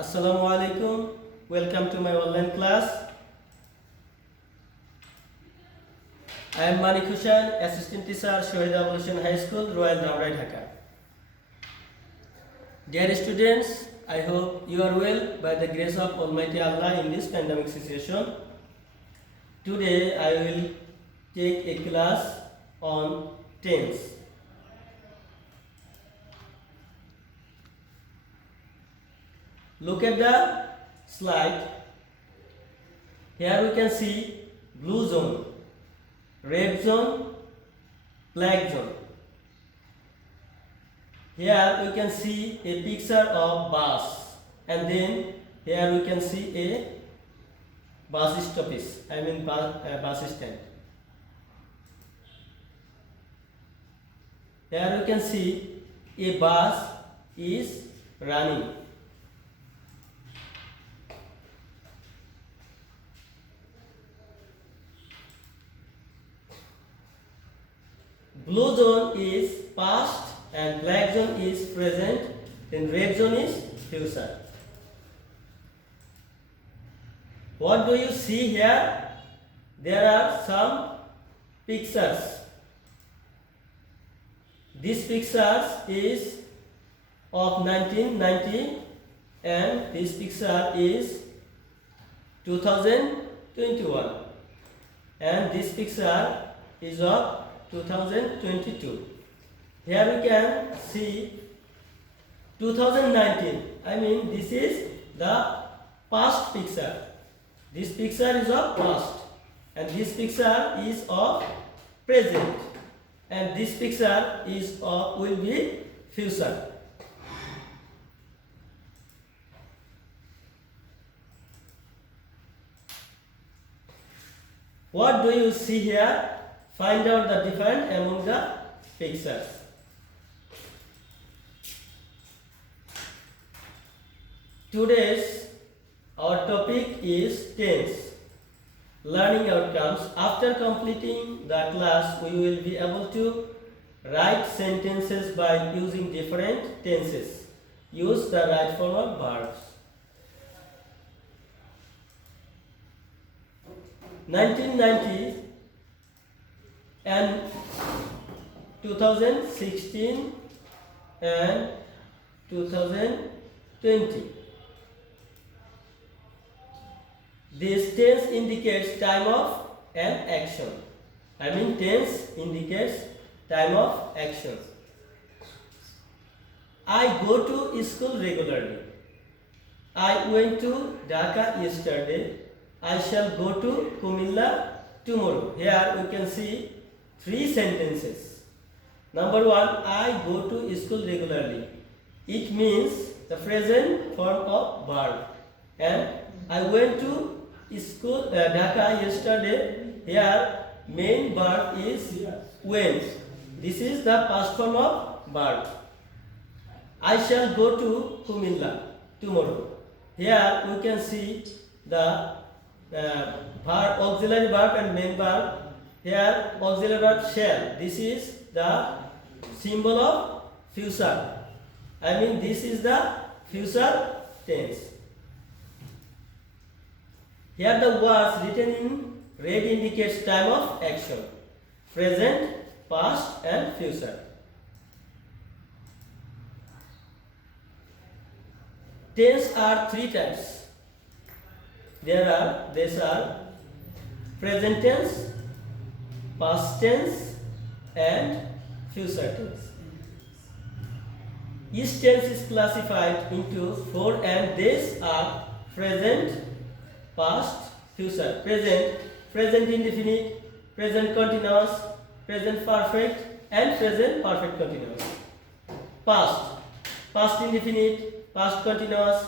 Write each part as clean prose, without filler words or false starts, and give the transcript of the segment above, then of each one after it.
Assalamu alaikum. Welcome to my online class. I am Manik Hossain, Assistant Teacher, Shaheed Abul High School, Rowail, Dhamrai, Dhaka. Dear students, I hope you are well by the grace of Almighty Allah in this pandemic situation. Today I will take a class on tense. Look at the slide. Here we can see blue zone, red zone, black zone. Here we can see a picture of bus, and then here we can see a bus stoppage, bus stand. Here we can see a bus is running. Blue zone is past and black zone is present, then red zone is future. What do you see here? There are some pictures. This picture is of 1990 and this picture is 2021 and this picture is of 2022. Here we can see 2019. This is the past picture. This picture is of past and this picture is of present and this picture is of will be future. What do you see here? Find out the difference among the pictures. Today's our topic is tense. Learning outcomes. After completing the class, we will be able to write sentences by using different tenses. Use the right form of verbs. 1990 and 2016 and 2020. This tense indicates time of an action. Tense indicates time of action. I go to school regularly. I went to Dhaka yesterday. I shall go to Kumilla tomorrow. Here we can see three sentences. Number one, I go to school regularly. It means the present form of verb. And I went to school Dhaka yesterday. Here main verb is went. This is the past form of verb. I shall go to Kumilla tomorrow. Here we can see the verb, auxiliary verb and main verb. Here auxiliary verb shall. This is the symbol of future. This is the future tense. Here the words written in red indicates time of action. Present, past and future. Tense are three types. These are present tense, past tense and future tense. Each tense is classified into four and these are present, past, future. Present indefinite, present continuous, present perfect and present perfect continuous. Past indefinite, past continuous,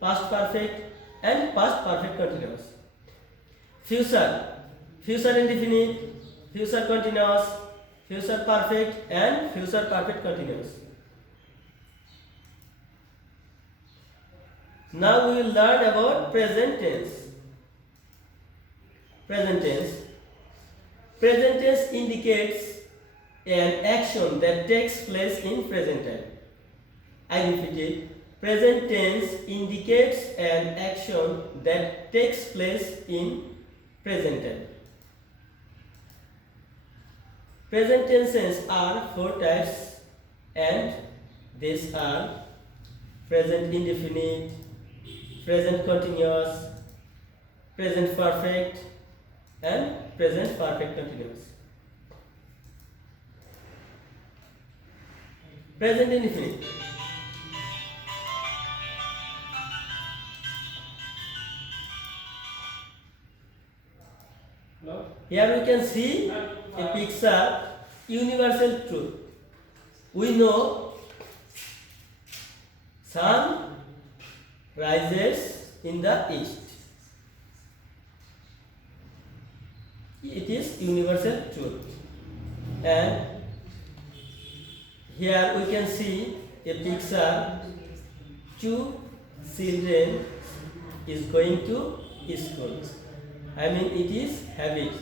past perfect and past perfect continuous. Future indefinite, future continuous, future perfect and future perfect continuous. Now we will learn about present tense. Present tense indicates an action that takes place in present time. I repeat it. present tense indicates an action that takes place in present tense. Present tenses are four types, and these are present indefinite, present continuous, present perfect, and present perfect continuous. Present indefinite. Here we can see a picture, universal truth. We know sun rises in the east. It is universal truth. And here we can see a picture, two children is going to school. It is habit.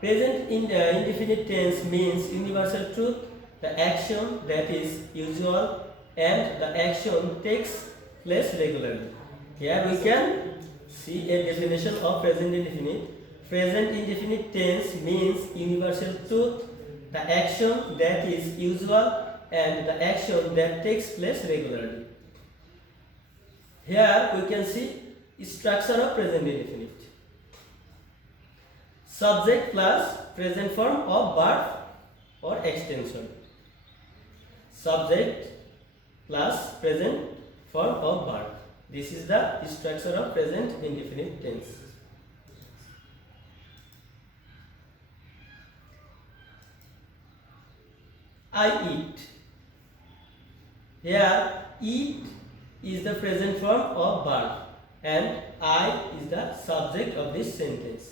Present in the indefinite tense means universal truth, the action that is usual and the action takes place regularly. Here we can see a definition of present indefinite. Present indefinite tense means universal truth, the action that is usual and the action that takes place regularly. Here we can see structure of present indefinite. Subject plus present form of verb or extension. Subject plus present form of verb. This is the structure of present indefinite tense. I eat. Here eat is the present form of verb and I is the subject of this sentence.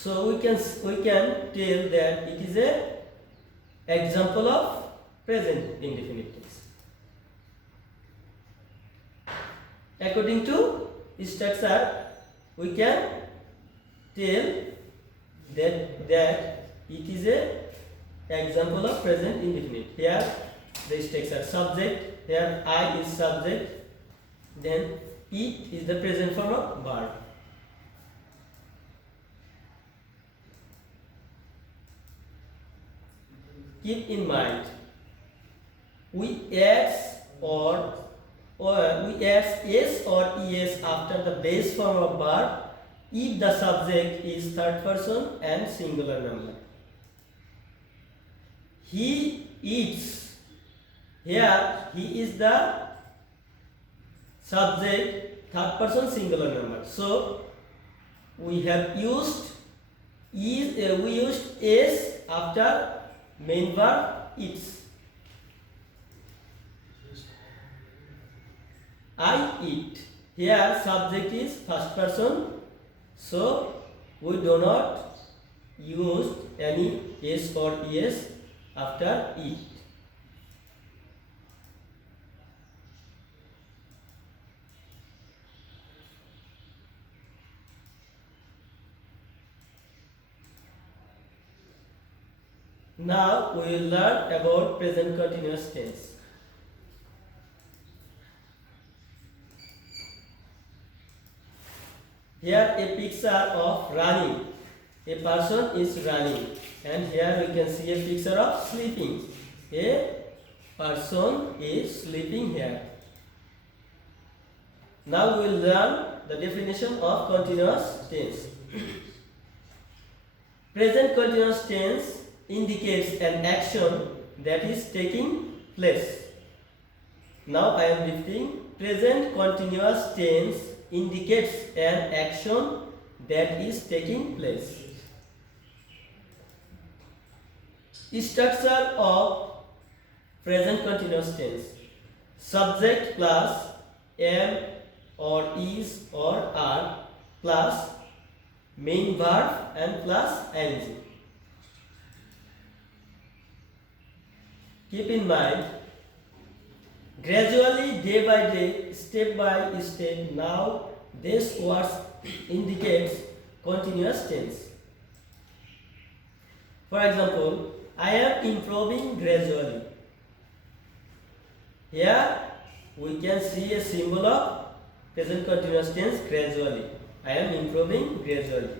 So we can tell that it is a example of present indefinite tense. According to structure, we can tell that it is a example of present indefinite. Here the structure subject, here I is subject, then eat is the present form of verb. Keep in mind, we add s or es after the base form of verb if the subject is third person and singular number. He eats. Here he is the subject, third person singular number. So we have used s after main verb eats. I eat. Here subject is first person, so we do not use any s or es after eat. Now we will learn about present continuous tense. Here a picture of running. A person is running, and here we can see a picture of sleeping. A person is sleeping here. Now we will learn the definition of continuous tense. Present continuous tense indicates an action that is taking place. Now I am repeating. Present continuous tense indicates an action that is taking place. Structure of present continuous tense: subject plus am or is or are plus main verb and plus ing. Keep in mind, gradually, day by day, step by step, now this words indicates continuous tense. For example, I am improving gradually. Here we can see a symbol of present continuous tense gradually. I am improving gradually.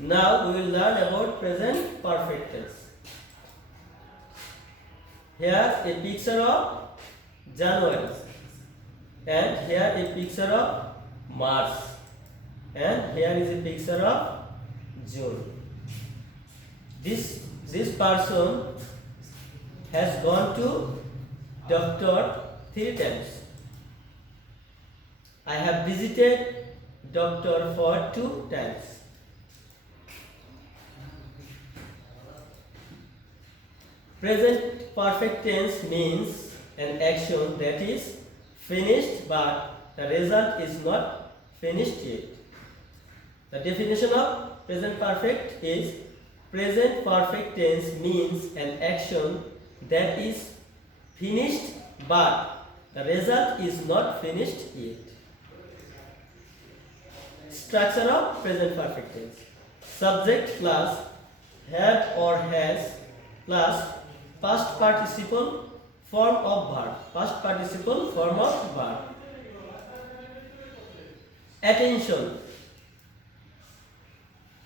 Now we will learn about present perfect tense. Here a picture of January, and here a picture of March, and here is a picture of June. This person has gone to doctor 3 times. I have visited doctor for 2 times. Present perfect tense means an action that is finished but the result is not finished yet. The definition of present perfect is present perfect tense means an action that is finished but the result is not finished yet. Structure of present perfect tense. Subject plus have or has plus past participle form of verb. Past participle form of verb. Attention.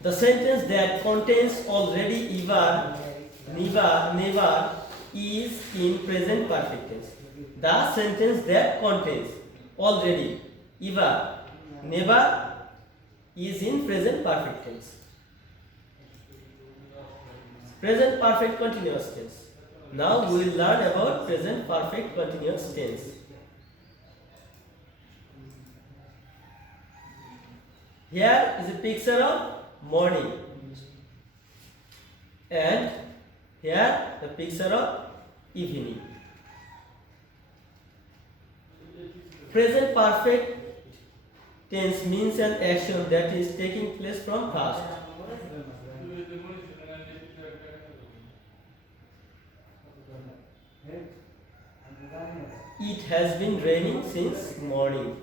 The sentence that contains already, ever, never is in present perfect tense. The sentence that contains already, ever, never is in present perfect tense. Present perfect continuous tense. Now we will learn about present perfect continuous tense. Here is a picture of morning, and here the picture of evening. Present perfect tense means an action that is taking place from past. It has been raining since morning.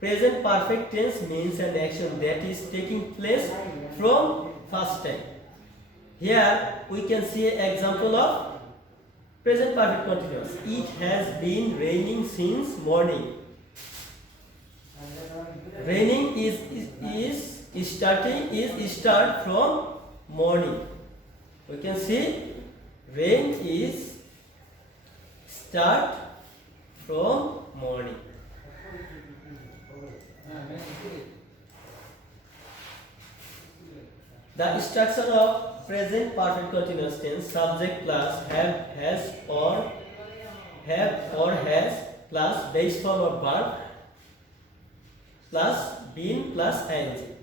Present perfect tense means an action that is taking place from past time. Here we can see an example of present perfect continuous. It has been raining since morning. Raining is start from morning. We can see rain is start from morning. The structure of present perfect continuous tense: subject plus have, has or has plus base form of verb plus been plus ing.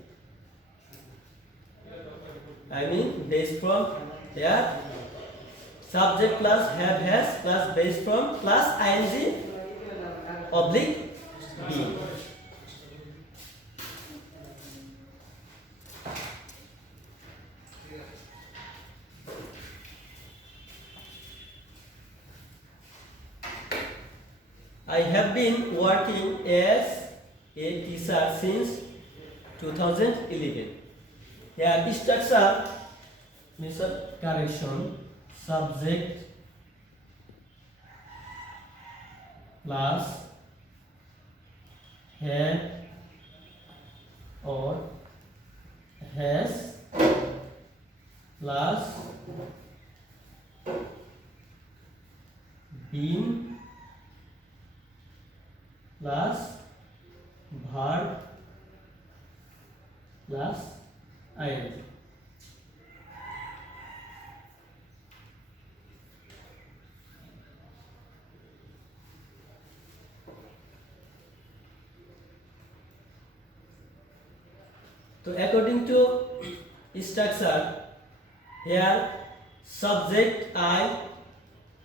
Base form here. Subject plus have, has plus base form plus ing oblique been. I have been working as a teacher since 2011. Here structure means correction: subject plus have or has plus been plus verb plus ing. So according to structure, here subject I,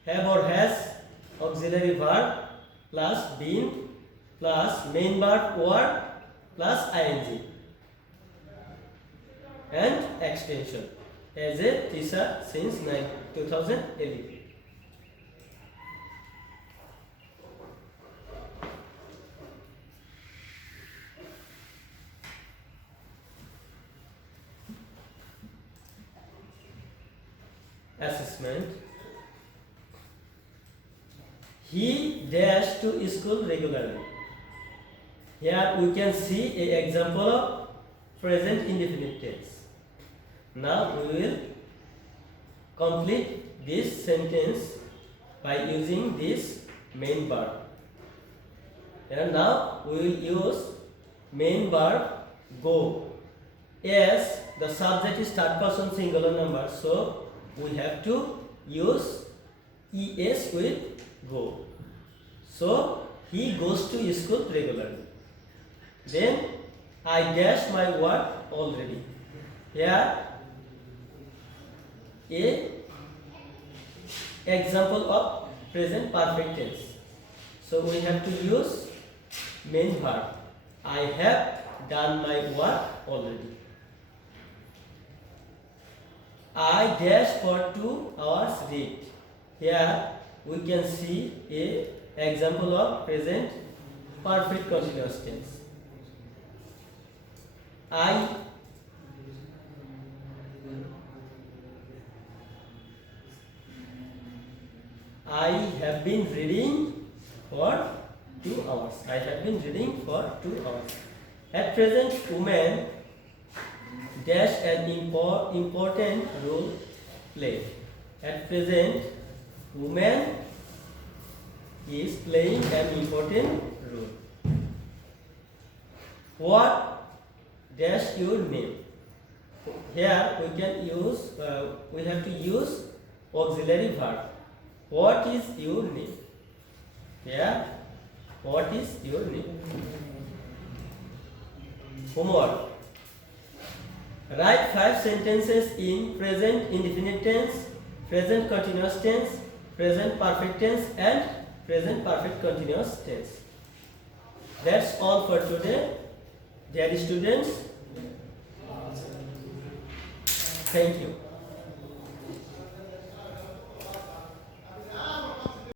have or has auxiliary verb plus been plus main verb word plus ing, and extension as a teacher since 2011. assessment. He dashed to school regularly. Here we can see an example of present indefinite tense. Now we will complete this sentence by using this main verb. And now we will use main verb go. As the subject is third person singular number, so we have to use es with go. So he goes to school regularly. Then I dash my work already. Here a example of present perfect tense. So we have to use main verb. I have done my work already. I dash for 2 hours read. Here we can see a example of present perfect continuous tense. I have been reading for 2 hours. I have been reading for 2 hours. At present, women dash an important role play. At present, woman is playing an important role. What dash your name? Here we can use. We have to use auxiliary verb. What is your name? Here, what is your name? Homework. Write 5 sentences in present indefinite tense, present continuous tense, present perfect tense, and present perfect continuous tense. That's all for today, dear students. Thank you.